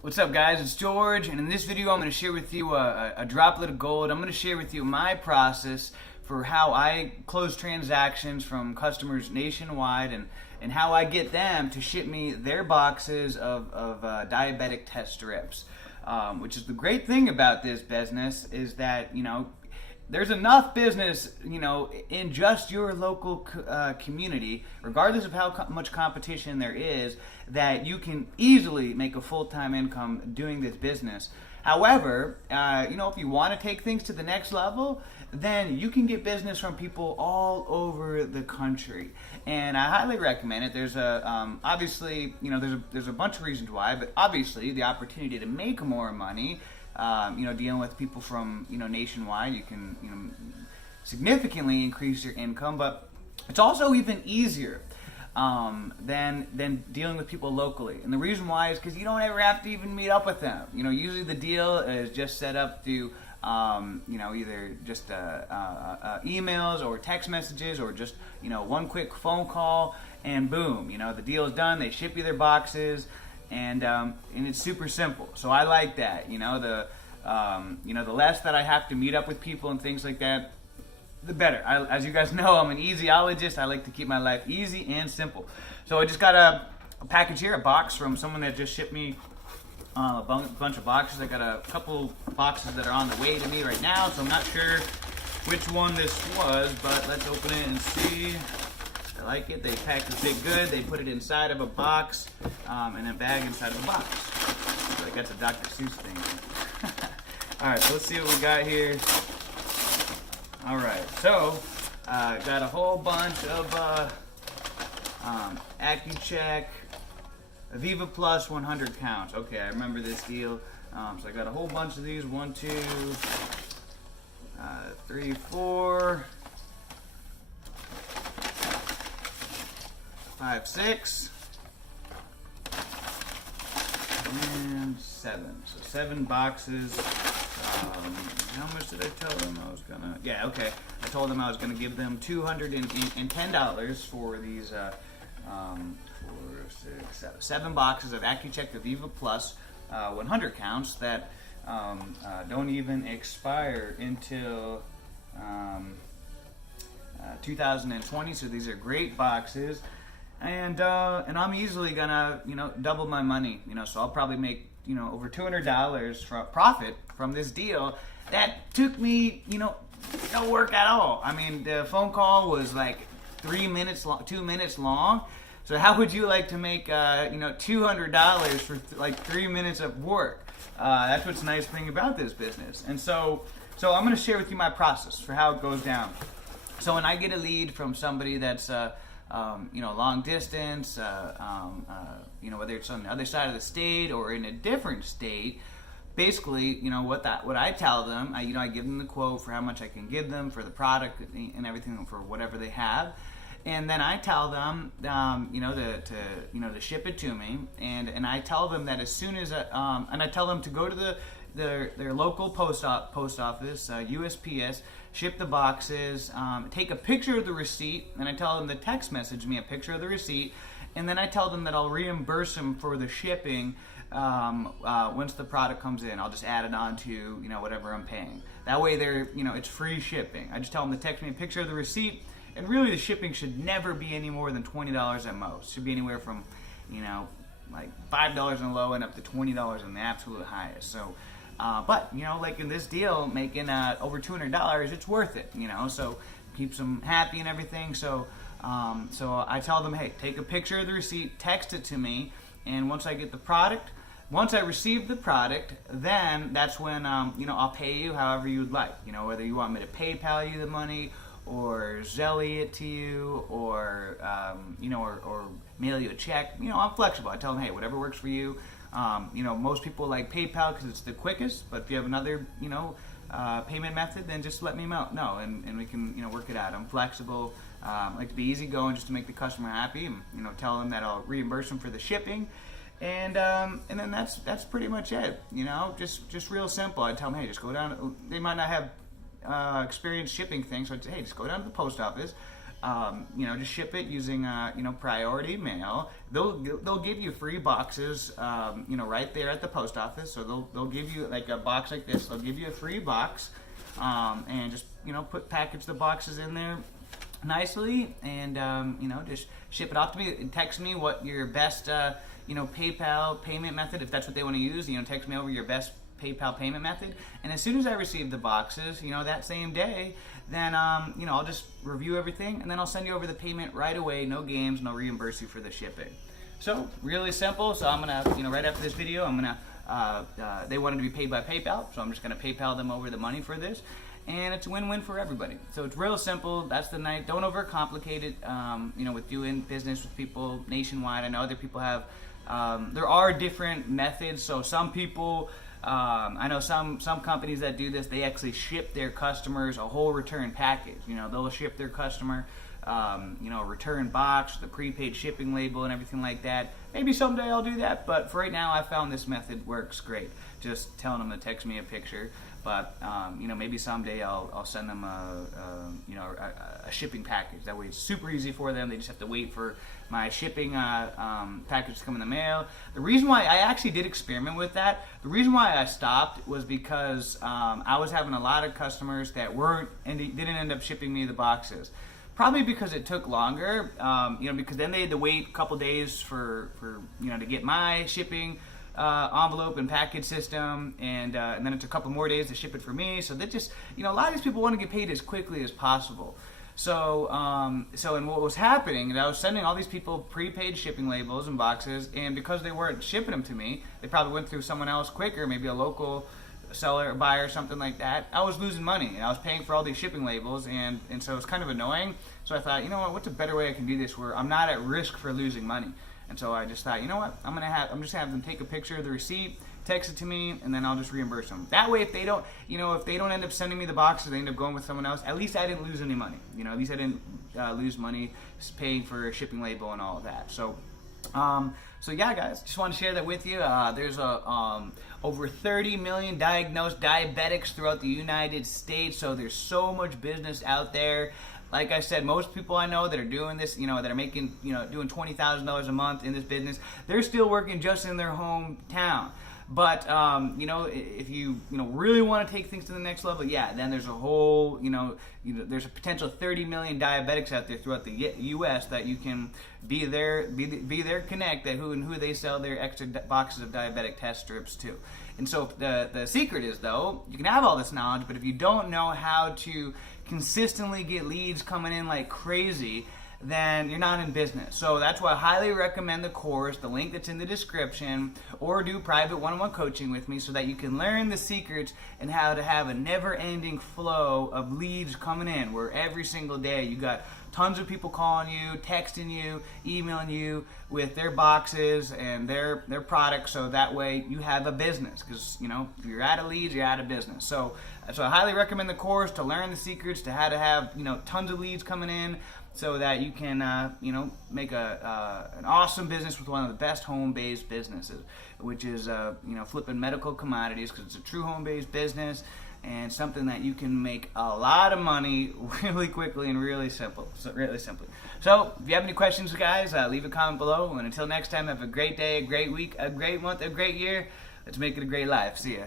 What's up, guys? It's George, and in this video I'm going to share with you a droplet of gold. I'm going to share with you my process for how I close transactions from customers nationwide, and how I get them to ship me their boxes of diabetic test strips. Which is the great thing about this business is that, there's enough business, in just your local community, regardless of how much competition there is, that you can easily make a full-time income doing this business. However, if you want to take things to the next level, then you can get business from people all over the country, and I highly recommend it. There's obviously, there's a bunch of reasons why, but obviously the opportunity to make more money. Dealing with people from, nationwide, you can, significantly increase your income, but it's also even easier than dealing with people locally. And the reason why is because you don't ever have to even meet up with them. Usually the deal is just set up through, either just emails or text messages or just, one quick phone call, and boom, the deal is done. They ship you their boxes. And it's super simple, so I like that. The less that I have to meet up with people and things like that, the better. As you guys know, I'm an easyologist. I like to keep my life easy and simple. So I just got a package here, a box from someone that just shipped me a bunch of boxes. I got a couple boxes that are on the way to me right now, so I'm not sure which one this was, but let's open it and see. I like it. They packaged it good. They put it inside of a box, and a bag inside of a box. Like that's a Dr. Seuss thing. Alright, so let's see what we got here. Alright, so got a whole bunch of AccuCheck Aviva Plus 100 counts. Okay, I remember this deal. So I got a whole bunch of these. 1, 2, 3, 4, 5, 6, and 7. So 7 boxes. How much did I tell them I was gonna? Yeah, okay. I told them I was gonna give them $210 for these 4, 6, 7 boxes of AccuCheck Aviva Plus 100 counts that don't even expire until 2020. So these are great boxes. And I'm easily gonna, double my money, so I'll probably make, over $200 for profit from this deal that took me, no work at all. I mean, the phone call was like 2 minutes long. So how would you like to make, $200 for like 3 minutes of work? That's what's nice thing about this business. And so I'm gonna share with you my process for how it goes down. So when I get a lead from somebody that's long distance, whether it's on the other side of the state or in a different state, basically, what I tell them, I give them the quote for how much I can give them for the product and everything for whatever they have, and then I tell them, to ship it to me, and I tell them that as soon as, and I tell them to go to their local post office, USPS, ship the boxes, take a picture of the receipt, and I tell them to text message me a picture of the receipt, and then I tell them that I'll reimburse them for the shipping once the product comes in. I'll just add it on to whatever I'm paying. That way it's free shipping. I just tell them to text me a picture of the receipt, and really the shipping should never be any more than $20 at most. It should be anywhere from like $5 on the low end up to $20 on the absolute highest. So but like in this deal, making over $200, it's worth it. So keeps them happy and everything. So I tell them, hey, take a picture of the receipt, text it to me, and once I receive the product, then that's when I'll pay you however you'd like. Whether you want me to PayPal you the money, or Zelly it to you, or or mail you a check. I'm flexible. I tell them, hey, whatever works for you. Most people like PayPal because it's the quickest, but if you have another, payment method, then just let me know, and we can, work it out. I'm flexible. I like to be easygoing just to make the customer happy, and, tell them that I'll reimburse them for the shipping, and then that's pretty much it. Just real simple. I tell them, hey, just go down. They might not have experience shipping things, so I'd say, hey, just go down to the post office, just ship it using priority mail. They'll give you free boxes, right there at the post office. So they'll give you like a box like this. They'll give you a free box, and just package the boxes in there nicely, and just ship it off to me. And text me what your best PayPal payment method, if that's what they want to use. Text me over your best PayPal payment method, and as soon as I receive the boxes, that same day, then I'll just review everything, and then I'll send you over the payment right away. No games, no reimburse you for the shipping. So really simple. So I'm gonna, right after this video, I'm gonna they wanted to be paid by PayPal, so I'm just gonna PayPal them over the money for this, and it's a win-win for everybody. So it's real simple. That's the night. Don't overcomplicate it. With doing business with people nationwide. I know other people have. There are different methods. So some people. I know some companies that do this, they actually ship their customers a whole return package. They'll ship their customer, a return box, the prepaid shipping label and everything like that. Maybe someday I'll do that, but for right now, I found this method works great. Just telling them to text me a picture. But maybe someday I'll send them a shipping package. That way it's super easy for them. They just have to wait for my shipping package to come in the mail. The reason why I actually did experiment with that, the reason why I stopped was because I was having a lot of customers that didn't end up shipping me the boxes. Probably because it took longer, because then they had to wait a couple days for to get my shipping envelope and package system, and then it's a couple more days to ship it for me. So that just, a lot of these people want to get paid as quickly as possible. So, and what was happening is I was sending all these people prepaid shipping labels and boxes, and because they weren't shipping them to me, they probably went through someone else quicker, maybe a local seller or buyer or something like that. I was losing money, and I was paying for all these shipping labels, and so it was kind of annoying. So I thought, what's a better way I can do this where I'm not at risk for losing money? And so I just thought, I'm just have them take a picture of the receipt, text it to me, and then I'll just reimburse them. That way, if they don't end up sending me the boxes, they end up going with someone else, at least I didn't lose any money. At least I didn't lose money paying for a shipping label and all of that. So yeah, guys, just want to share that with you. There's over 30 million diagnosed diabetics throughout the United States, so there's so much business out there. Like I said, most people I know that are doing this, that are making, doing $20,000 a month in this business, they're still working just in their hometown. But, if you, really want to take things to the next level, yeah, then there's a whole, there's a potential 30 million diabetics out there throughout the U.S. that you can be their connect, that who they sell their extra boxes of diabetic test strips to. And so the secret is, though, you can have all this knowledge, but if you don't know how to consistently get leads coming in like crazy, then you're not in business. So that's why I highly recommend the course, the link that's in the description, or do private one-on-one coaching with me so that you can learn the secrets and how to have a never-ending flow of leads coming in, where every single day you got tons of people calling you, texting you, emailing you with their boxes and their products, so that way you have a business. Because if you're out of leads, you're out of business. So I highly recommend the course to learn the secrets to how to have tons of leads coming in, so that you can make an awesome business with one of the best home-based businesses, which is flipping medical commodities, because it's a true home-based business and something that you can make a lot of money really quickly and really simply. So if you have any questions, guys, leave a comment below. And until next time, have a great day, a great week, a great month, a great year. Let's make it a great life. See ya.